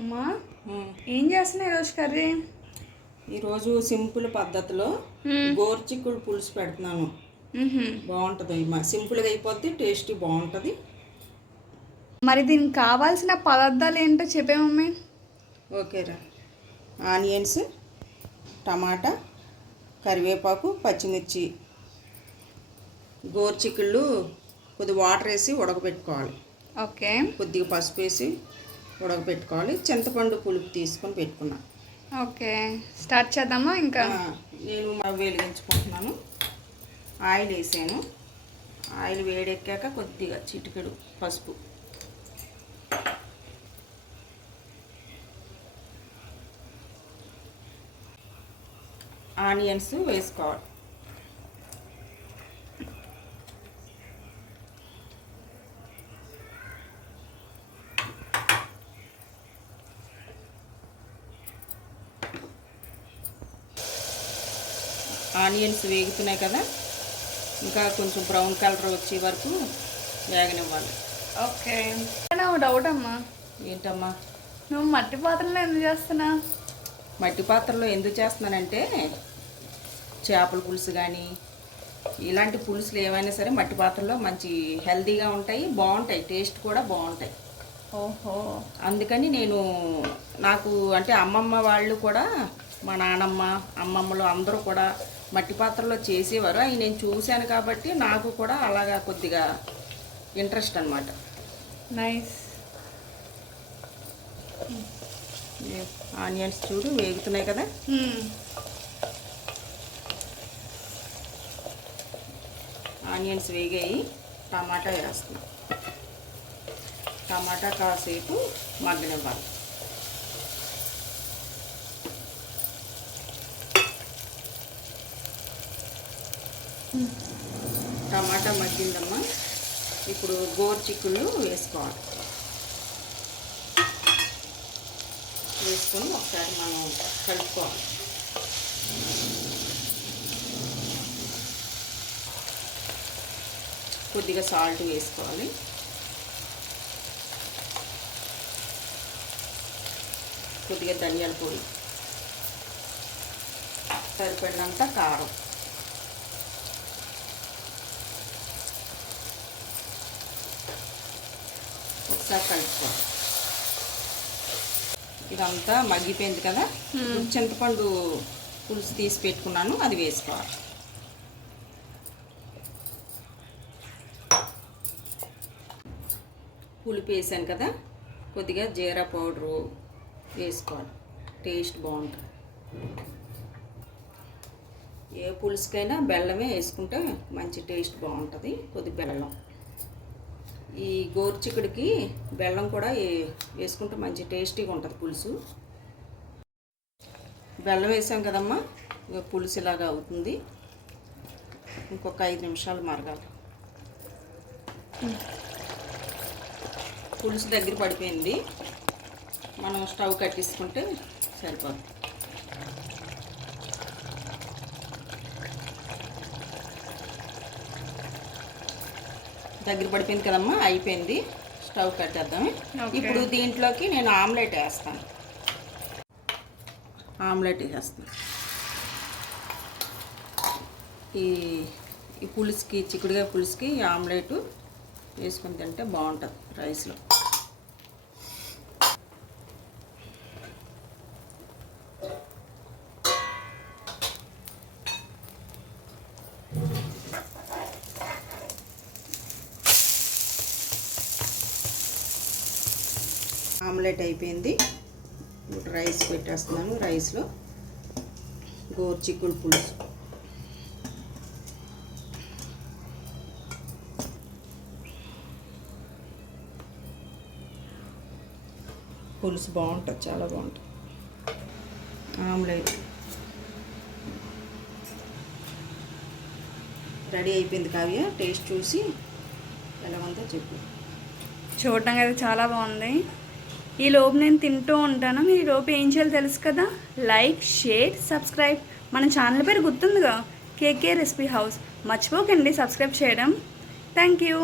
అమ్మా ఏం చేస్తున్నా ఈరోజు కర్రీ? ఈరోజు సింపుల్ పద్ధతిలో గోరుచిక్కుడు పులుసు పెడుతున్నాను. బాగుంటుంది, సింపుల్గా అయిపోద్ది, టేస్టీ బాగుంటుంది. మరి దీనికి కావాల్సిన పదార్థాలు ఏంటో చెప్పే మమ్మీ. ఓకేరా, ఆనియన్స్, టమాటా, కరివేపాకు, పచ్చిమిర్చి, గోరుచిక్కుళ్ళు కొద్దిగా వాటర్ వేసి ఉడకబెట్టుకోవాలి. ఓకే. కొద్దిగా పసుపు వేసి ఉడకబెట్టుకోవాలి. చింతపండు పులుపు తీసుకొని పెట్టుకున్నా. ఓకే, స్టార్ట్ చేద్దామా? ఇంకా నేను వెలిగించుకుంటున్నాను. ఆయిల్ వేసాను. ఆయిల్ వేడెక్కాక కొద్దిగా చిటికెడు పసుపు, ఆనియన్స్ వేసుకోవాలి. ఆనియన్స్ వేగుతున్నాయి కదా, ఇంకా కొంచెం బ్రౌన్ కలర్ వచ్చే వరకు వేగనివ్వాలి. ఓకే. నాకు డౌట్ అమ్మా. ఏంటమ్మా? నువ్వు మట్టి పాత్రలో ఎందుకు చేస్తున్నా? మట్టి పాత్రలో ఎందుకు చేస్తున్నానంటే చేపల పులుసు కానీ ఇలాంటి పులుసులు ఏమైనా సరే మట్టి పాత్రలో మంచి హెల్తీగా ఉంటాయి, బాగుంటాయి, టేస్ట్ కూడా బాగుంటాయి. ఓహో, అందుకని నేను నాకు అంటే అమ్మమ్మ వాళ్ళు కూడా, మా నానమ్మ అమ్మమ్మలు అందరూ కూడా మట్టి పాత్రలో చేసేవారు. అవి నేను చూశాను కాబట్టి నాకు కూడా అలాగా కొద్దిగా ఇంట్రెస్ట్ అనమాట. నైస్. ఆనియన్స్ చూడు వేగుతున్నాయి కదా. ఆనియన్స్ వేగాయి. టమాటా వేస్తున్నాం. టమాటా కాసేపు మగ్గనివ్వాలి. టమాటా మగ్గిందమ్మా. ఇప్పుడు గోరుచిక్కుళ్ళు వేసుకోవాలి. వేసుకొని ఒకసారి మనం కలుపుకోవాలి. కొద్దిగా సాల్ట్ వేసుకోవాలి. కొద్దిగా ధనియాల పొడి, సరిపడినంత కారం, ఒకసారి కలుపుకోవాలి. ఇదంతా మగ్గిపోయింది కదా. చింతపండు పులుసు తీసి పెట్టుకున్నాను, అది వేసుకోవాలి. పులుపు వేసాను కదా, కొద్దిగా జీరా పౌడరు వేసుకోవాలి. టేస్ట్ బాగుంటుంది. ఏ పులుసుకైనా బెల్లమే వేసుకుంటే మంచి టేస్ట్ బాగుంటుంది. కొద్ది బెల్లం, ఈ గోరుచిక్కుడికి బెల్లం కూడా వేసుకుంటే మంచి టేస్టీగా ఉంటుంది పులుసు. బెల్లం వేసాం కదమ్మా, ఇక పులుసు ఇలాగా అవుతుంది. ఇంకొక 5 నిమిషాలు మరగాలి. పులుసు దగ్గర పడిపోయింది. మనం స్టవ్ కట్టించుకుంటే సరిపోతుంది. దగ్గర పడిపోయింది కదమ్మా, అయిపోయింది. స్టవ్ కట్టేద్దాం. ఇప్పుడు దీంట్లోకి నేను ఆమ్లెట్ వేస్తాను. ఆమ్లెట్ వేస్తాను. ఈ పులుసుకి, చిక్కుడుగా పులుసుకి ఆమ్లెట్ వేసుకొని తింటే బాగుంటుంది రైస్లో. ఆమ్లెట్ అయిపోయింది. ఇప్పుడు రైస్ పెట్టేస్తున్నాను. రైస్లో గోరుచిక్కుడు పులుసు, పులుసు బాగుంటుంది, చాలా బాగుంటుంది. ఆమ్లెట్ రెడీ అయిపోయింది. కావ్య, టేస్ట్ చూసి ఎలా ఉందో చెప్పు. చూడటానికి అయితే చాలా బాగుంది. ఈ లోపు నేను తింటూ ఉంటాను. మీరు ఈ లోపు ఏం చేయాలో తెలుసు కదా. Like, share, subscribe. మన ఛానల్ పేరు గుర్తుందిగా, కేకే రెసిపీ హౌస్. మర్చిపోకండి సబ్స్క్రైబ్ చేయడం. Thank you.